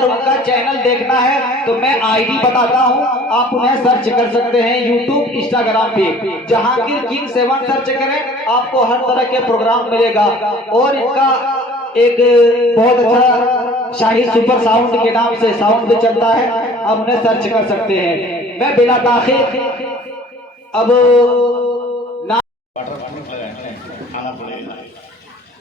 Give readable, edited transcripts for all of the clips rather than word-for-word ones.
اگر ان کا چینل دیکھنا ہے تو میں آئی ڈی بتاتا ہوں, آپ انہیں سرچ کر سکتے ہیں یوٹیوب انسٹاگرام پہ, جہانگیر کنگ 7 سرچ کریں, آپ کو ہر طرح کے پروگرام ملے گا. اور ان کا ایک بہت اچھا شاہی سپر ساؤنڈ کے نام سے ساؤنڈ بھی چلتا ہے, آپ انہیں سرچ کر سکتے ہیں. میں بلا تاخیر اب آنا پڑے گا.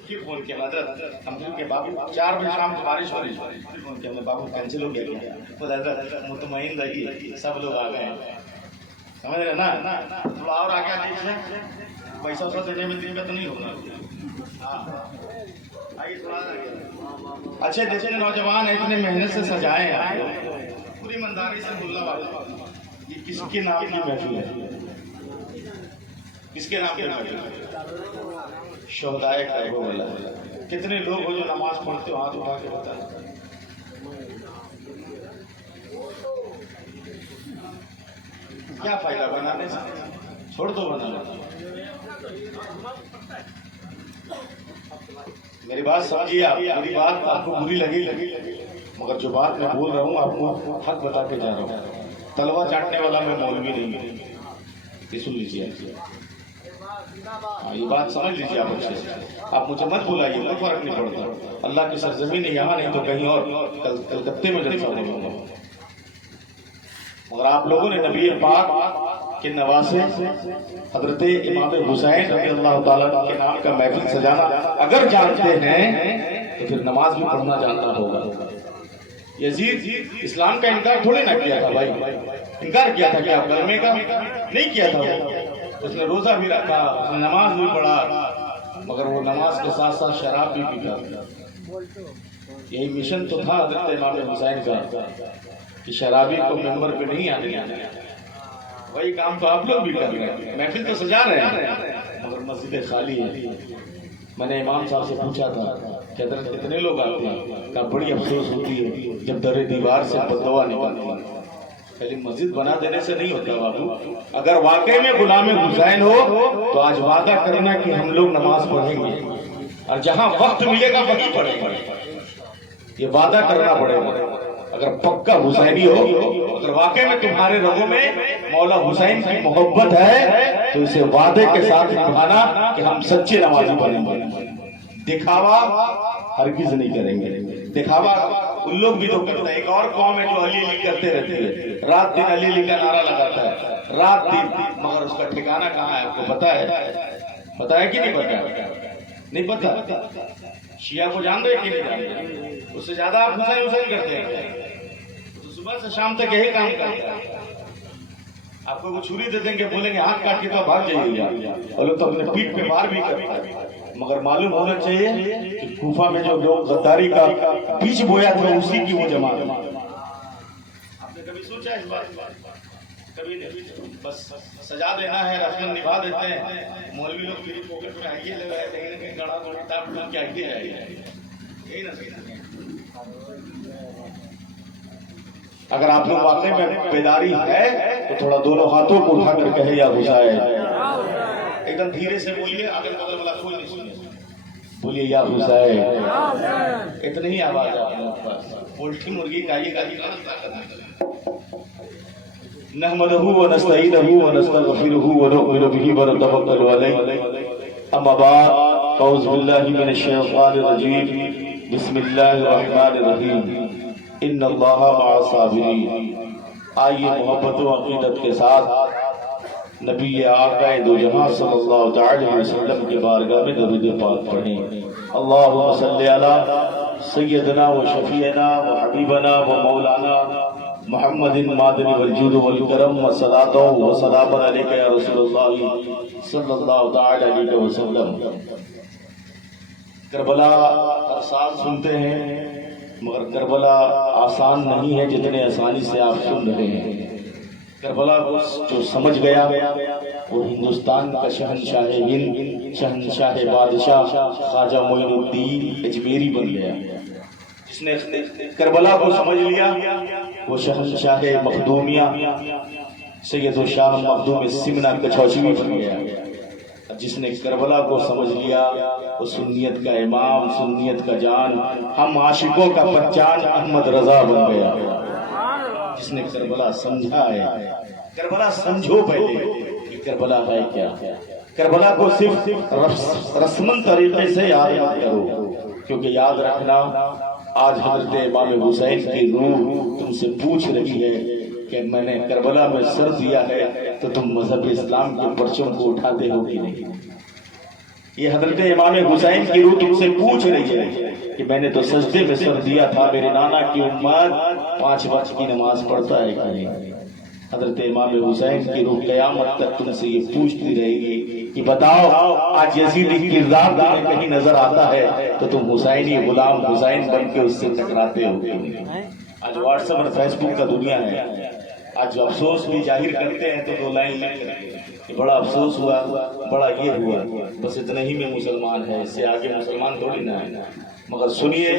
پھر فون کیا حضرت ہم کے بابو 4 بجے شام کو بارش ہو رہی ہے, فون کیا بابو کینسل ہو گیا. خود حضرت مطمئن رہیے سب لوگ آ گئے ہیں, سمجھ رہے نا, تھوڑا اور آگے دیکھیے, پیسہ ویسا دینے میں دقت نہیں ہوگا. اچھے دیکھے نوجوان ہیں, اتنے محنت سے سجائے ہیں, پوری ایمانداری سے بولنا والے. یہ کس کے نام کی محفل ہے؟ کس کے نام کی محفل ہے؟ شہدائے کربلا والا. کتنے لوگ ہو جو نماز پڑھتے ہو, ہاتھ اٹھا کے بتائیں. کیا فائدہ بنانے سے, چھوڑ دو بنانا. میری بات سمجھیے آپ, میری بات آپ کو بری لگی مگر جو بات میں بول رہا ہوں آپ کو حق بتا کے جا رہا ہوں. تلوا چاٹنے والا میں مولوی نہیں, یہ سن لیجیے. یہ بات سمجھ لیجیے آپ اچھے سے. آپ مجھے مت بلائیے, کوئی فرق نہیں پڑتا. اللہ کی سرزمین ہے یہاں, نہیں تو کہیں اور کلکتے میں جلسہ ہوگا. مگر آپ لوگوں نے نبی پاک کے نواسے حضرت امام حسین رضی اللہ تعالیٰ کے نام کا محفل سجانا اگر جانتے ہیں تو پھر نماز بھی پڑھنا جانتا ہوگا. یزید اسلام کا انکار تھوڑے نہ کیا تھا بھائی, انکار کیا تھا کیا کلمے کا؟ نہیں کیا تھا. اس نے روزہ بھی رکھا, اس نے نماز بھی پڑھا, مگر وہ نماز کے ساتھ ساتھ شراب بھی پیتا. یہی مشن تو تھا حضرت امام حسین کا کہ شرابی کو ممبر پہ نہیں آنے دینا. وہی کام تو آپ لوگ بھی کر رہے ہیں, محفل تو سجا رہے ہیں مگر مسجد خالی ہے. میں نے امام صاحب سے پوچھا تھا کہ حضرت کتنے لوگ آتے ہیں؟ کہا بڑی افسوس ہوتی ہے جب در دیوار سے بددعا نکلتی ہے. پہلے مسجد بنا دینے سے نہیں ہوتا بابو. اگر واقعی میں غلام حسین ہو تو آج وعدہ کرنا کہ ہم لوگ نماز پڑھیں گے, اور جہاں وقت ملے گا وہی پڑھیں گے. یہ وعدہ کرنا پڑے گا. اگر پکا حسینی ہو, اگر واقعی میں تمہارے رگوں میں مولا حسین کی محبت ہے تو اسے وعدے کے ساتھ نبھانا کہ ہم سچے نمازی بنیں گے. دکھاوا ہرگز نہیں کریں گے. دکھاوا ان لوگ بھی تو کرتے ہیں. ایک اور قوم ہے جو علی علی کرتے رہتی ہے, رات دن علی علی کا نعرہ لگاتا ہے, رات دن, مگر اس کا ٹھکانہ کہاں ہے آپ کو پتا ہے؟ پتا ہے کہ نہیں پتا؟ نہیں پتا. شیعہ کو جان رہے کہ نہیں جان رہے؟ اس سے زیادہ آپ حسین حسین کرتے ہیں. تو صبح سے شام تک یہی کام کرتے ہیں. آپ کو وہ چھری دے دیں گے, بولیں گے ہاتھ کاٹ کے تو بھاگ جائیے, اور لوگ تو اپنے پیٹ پہ وار بھی کرتے ہیں. مگر معلوم ہونا چاہیے کہ کوفہ میں جو لوگ غداری کا بیج بویا تھا اسی کی وہ جماعت ہے. آپ نے کبھی سوچا اس بات؟ کبھی نہیں. بس سجا دینا ہے, رسم نبھا دیتے ہیں. مولوی لوگ میری پوکٹ میں آئیے لے رہے ہیں, کہیں گڑا گوڑی تاپ ڈال کے آئیے یہی نہ صحیح. اگر آپ لوگ واقعی میں بیداری ہے تو تھوڑا دونوں ہاتھوں کو اٹھا کر کہے یا حسین. ایک دم دھیرے سے بولیے, اگر بغل والا کوئی نہیں سنے. بولیے یا حسین. اتنی ہی آواز ہے آپ لوگوں کے پاس. پولٹری مرغی کائی نحمدہ ونستعینہ ونستغفرہ ونؤمن بہ ونتوکل علیہ. اما بعد, اعوذ باللہ من الشیطان الرجیم, بسم اللہ الرحمن الرحیم. ان اللہ مع الصابرین. آئیے محبت و عقیدت کے ساتھ نبی آقا دو جہاں صلی اللہ تعالی علیہ وسلم کے بارگاہ میں درود پاک پڑھیں. اللہم صلی علی سیدنا و شفیعنا و حبیبنا و مولانا محمد مادن والجود والکرم والصلاة والسلام علیکہ یا رسول اللہ صلی اللہ تعالی علیہ وسلم. کربلا ہر سال سنتے ہیں مگر کربلا آسان نہیں ہے جتنے آسانی سے آپ سن رہے ہیں. کربلا جو سمجھ گیا وہ ہندوستان کا شہنشاہ ہند, شہنشاہ بادشاہ خواجہ معین الدین اجمیری بن گیا. جس نے کربلا کو سمجھ لیا وہ شہنشاہ مخدومیہ سید و شاہ مخدوم سمنہ کچھوچوی بن گیا. جس نے کربلا کو سمجھ لیا وہ سنیت کا امام، سنیت کا جان، ہم عاشقوں کا پہچان احمد رضا بن گیا۔ جس نے کربلا سمجھا ہے، کربلا سمجھو پہلے کہ کربلا ہے کیا۔ کربلا کو صرف رسمن طریقے سے یاد مت کرو، کیونکہ یاد رکھنا آج حضرت امام حسین کی روح تم سے پوچھ رہی ہے کہ میں نے کربلا میں سر دیا ہے تو تم مذہب اسلام کے پرچم کو اٹھاتے ہو کہ نہیں۔ یہ حضرت امام حسین کی روح تم سے پوچھ رہی ہے کہ میں نے تو سجدے میں سر دیا تھا، میرے نانا کی امت 5 وقت کی نماز پڑھتا ہے کہ نہیں۔ حضرت امام حسین کی روح قیامت تک تم سے یہ پوچھتی رہے گی کہ بتاؤ آج یزیدی کردار تمہیں کہیں نظر آتا ہے تو تم حسینی غلام حسین بن کے اس سے ٹکراتے ہو کہ نہیں۔ آج واٹس ایپ اور فیس بک کا دنیا ہے، آج افسوس بھی ظاہر کرتے ہیں تو 2 لائن لکھ کرتے ہیں، بڑا افسوس ہوا، بڑا یہ ہوا، بس اتنا ہی میں مسلمان ہے، اس سے آگے مسلمان تھوڑی نہ ہے۔ مگر سنیے،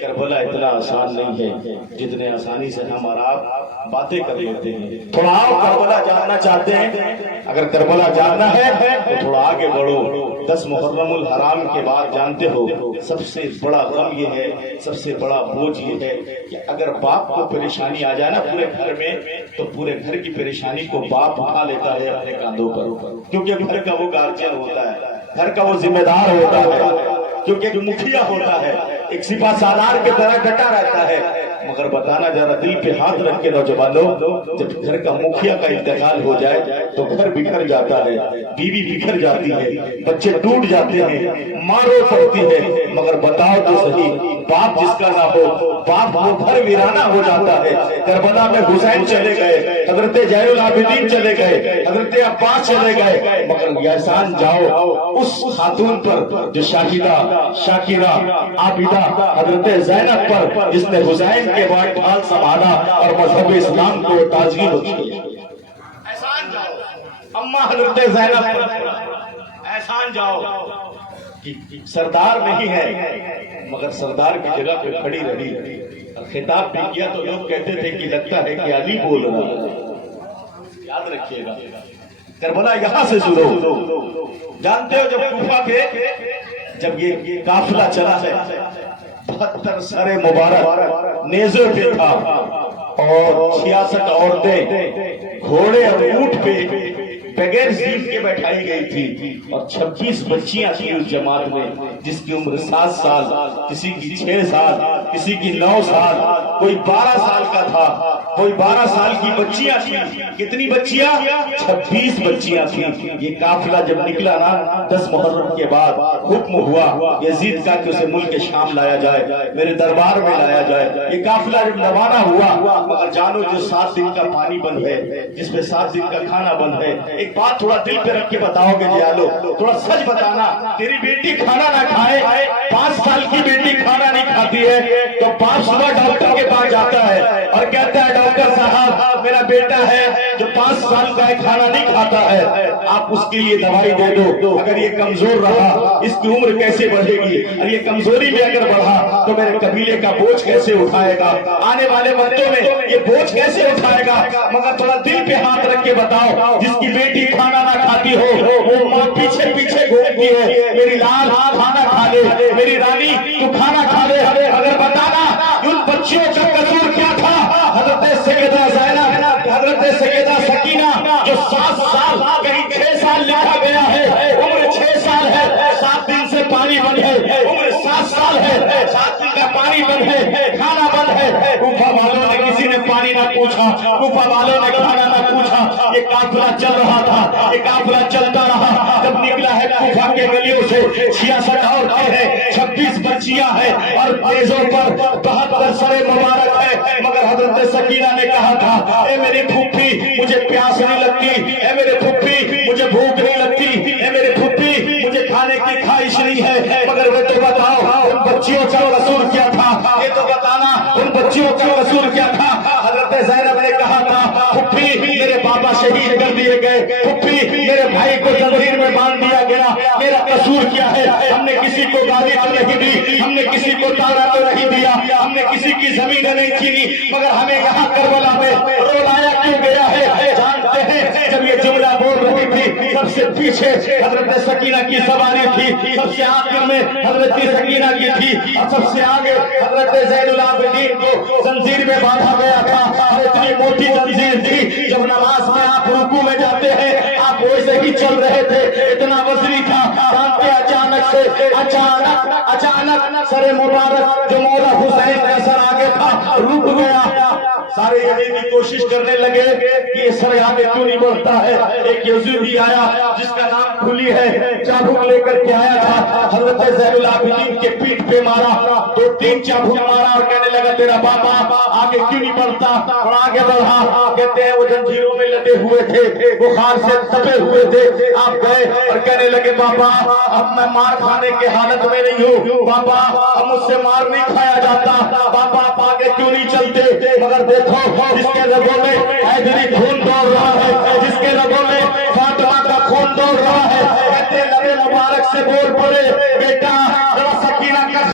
کربلا اتنا آسان نہیں ہے جتنے آسانی سے ہم اور آپ باتیں کر لیتے ہیں۔ تھوڑا آؤ، کربلا جاننا چاہتے ہیں؟ اگر کربلا جاننا ہے تو تھوڑا آگے بڑھو۔ 10 محرم الحرام کے بعد جانتے ہو سب سے بڑا غم یہ ہے، سب سے بڑا بوجھ یہ ہے کہ اگر باپ کو پریشانی آ جائے نا پورے گھر میں تو پورے گھر کی پریشانی کو باپ اٹھا لیتا ہے اپنے کاندھوں پر، کیونکہ گھر کا وہ گارجین ہوتا ہے، گھر کا وہ ذمہ دار ہوتا ہے، کیونکہ جو مکھیا ہوتا ہے ایک سپاہ سالار کی طرح ڈٹا رہتا ہے۔ مگر بتانا ذرا دل پہ ہاتھ رکھ کے نوجوانوں، جب گھر کا مکھیا کا انتقال ہو جائے تو گھر بکھر جاتا ہے، بیوی بکھر جاتی ہے، بچے ٹوٹ جاتے ہیں، ماں رو پڑتی ہے۔ مگر بتاؤ تو صحیح، باپ جس کا نہ ہو، باپ وہ گھر ویرانہ ہو جاتا ہے۔ کربلا میں حسین چلے گئے، حضرت زین العابدین چلے گئے، حضرت عباس چلے گئے، مگر احسان جاؤ اس خاتون پر جو شاہدہ، شاکرہ، عابدہ حضرت زینب پر، جس نے حسین کے بعد ڈھال سنبھالا اور مذہب اسلام کو تازگی بخشی۔ احسان جاؤ اماں حضرت زینب پر، احسان جاؤ کہ سردار نہیں ہے مگر سردار کی جگہ پہ کھڑی رہی اور خطاب بھی کیا تو لوگ کہتے تھے کہ لگتا ہے کہ علی بول رہا ہے۔ یاد رکھیے گا، کربلا یہاں سے شروع۔ جانتے ہو جب کوفہ کے جب یہ قافلہ چلا ہے 72 سر مبارک نیزے پہ تھا اور 66 عورتیں گھوڑے اور اونٹ پہ بغیر زین کے بیٹھائی گئی تھی، اور 26 بچیاں تھیں اس جماعت میں، جس کی عمر 7 سال، کسی کی 6 سال، کسی کی 9 سال، کوئی 12 سال کا تھا، کوئی 12 سال کی بچیاں تھیں۔ کتنی بچیاں؟ 26 بچیاں تھیں۔ یہ قافلہ جب نکلا نا 10 محرم کے بعد حکم ہوا یزید کا کہ اسے ملک شام لایا جائے، میرے دربار میں لایا جائے۔ یہ قافلہ جب روانہ ہوا، مگر جانو جو 7 دن کا پانی بند ہے، جس پہ 7 دن کا کھانا بند ہے، ایک بات تھوڑا دل پہ رکھ کے بتاؤ گے جیالو، تھوڑا سچ بتانا، تیری بیٹی کھانا نہ کھائے، 5 سال کی بیٹی کھانا نہیں کھاتی ہے تو باپ صبح ڈاکٹر کے پاس جاتا ہے اور کہتا ہے ڈاکٹر صاحب میرا بیٹا ہے جو 5 سال کا ہے کھانا نہیں کھاتا ہے، آپ اس کے لیے دوائی دے دو، اگر یہ کمزور رہا اس کی عمر کیسے بڑھے گی، اور یہ کمزوری میں اگر بڑھا تو میرے قبیلے کا بوجھ کیسے اٹھائے گا، آنے والے وقتوں میں یہ بوجھ کیسے اٹھائے گا۔ مگر تھوڑا دل پہ ہاتھ رکھ کے بتاؤ، جس کی بیٹی کھانا نہ کھاتی ہو وہ ماں پیچھے پیچھے گھومتی ہے، میری لال کھانا کھا لے، میری رانی تو کھانا کھا لے، اگر بتانا ان بچیوں کا قصور کیا تھا۔ حضرت سیدہ زینب، حضرت سیدہ سکینہ جو 7 سال کہیں 6 سال لکھا گیا ہے، عمر 6 سال ہے، 7 دن سے پانی بند ہے، عمر 7 سال ہے، 7 دن کا پانی بند ہے، کھانا بند ہے۔ کوفہ والوں نے کسی نے پانی نہ پوچھا، کوفہ والوں نے کھانا نہ پوچھا، یہ قافلہ چل رہا تھا، یہ قافلہ چلتا رہا، جب نکلا ہے کوفہ کے گلیوں سے 66 عورتیں ہیں، 26 بچیاں ہیں اور نیزوں پر 72 سر مبارک ہے، مگر حضرت سکینہ نے کہا تھا اے میری پھوپھی مجھے پیاس نہیں لگتی، اے میرے پھوپھی مجھے بھوک نہیں لگتی، اے میرے پھوپھی مجھے کھانے کی خواہش نہیں ہے، مگر وہ تو بتاؤ ان بچیوں کا قصور کیا تھا، یہ تو بتانا ان بچیوں کا قصور کیا تھا۔ حضرت زینب نے کہا تھا پھوپھی میرے بابا شہید کر دیے گئے، پھوپھی میرے بھائی کو زنجیر میں باندھ دیا گیا، میرا قصور کیا ہے، ہم نے کسی کو گالی تو نہیں دی، ہم نے کسی کو تانا تو نہیں دیا، ہم نے کسی کی زمین نہیں چھینی، مگر ہمیں یہاں کربلا میں رولایا کیوں گیا ہے۔ جانتے ہیں جب یہ جملہ بول رہی تھی تب سے پیچھے حضرت سکینہ کی سواری تھی، سب سے آخر میں حضرت سکینہ کی تھی، اور سب سے آگے حضرت زین العابدین کو زنجیر میں باندھا گیا تھا، اور اتنی موٹی زنجیر تھی جب نماز میں آپ رکوع میں جاتے ہیں آپ ویسے ہی چل رہے تھے، اتنا وزنی تھا، جانتے اچانک سے اچانک سر مبارک جو مولا حسین کا سر آگے تھا رک گیا۔ سارے یزیدی کوشش کرنے لگے کہ یہ سر آگے کیوں نہیں بڑھتا ہے۔ ایک یزیدی آیا جس کا نام کھلی ہے، چابک لے کر کے آیا تھا، حضرت زین العابدین کے پیٹھ پہ مارا، 2-3 چابک مارا اور کہنے لگا تیرا بابا آگے کیوں نہیں بڑھتا، اور آگے بڑھا۔ کہتے ہیں وہ زنجیروں میں لدے ہوئے تھے، بخار سے تپے ہوئے تھے، آپ گئے اور کہنے لگے بابا اب میں مار کھانے کے حالت میں نہیں ہوں، بابا اب مجھ سے مار نہیں کھایا جاتا، بابا آپ آگے کیوں نہیں چلتے؟ مگر دیکھو جس کے رگوں میں حیدری خون دوڑ رہا ہے، جس کے رگوں میں فاطمہ کا خون دوڑ رہا ہے، کہتے لبے مبارک سے بول پڑے بیٹا ذرا سکینہ کا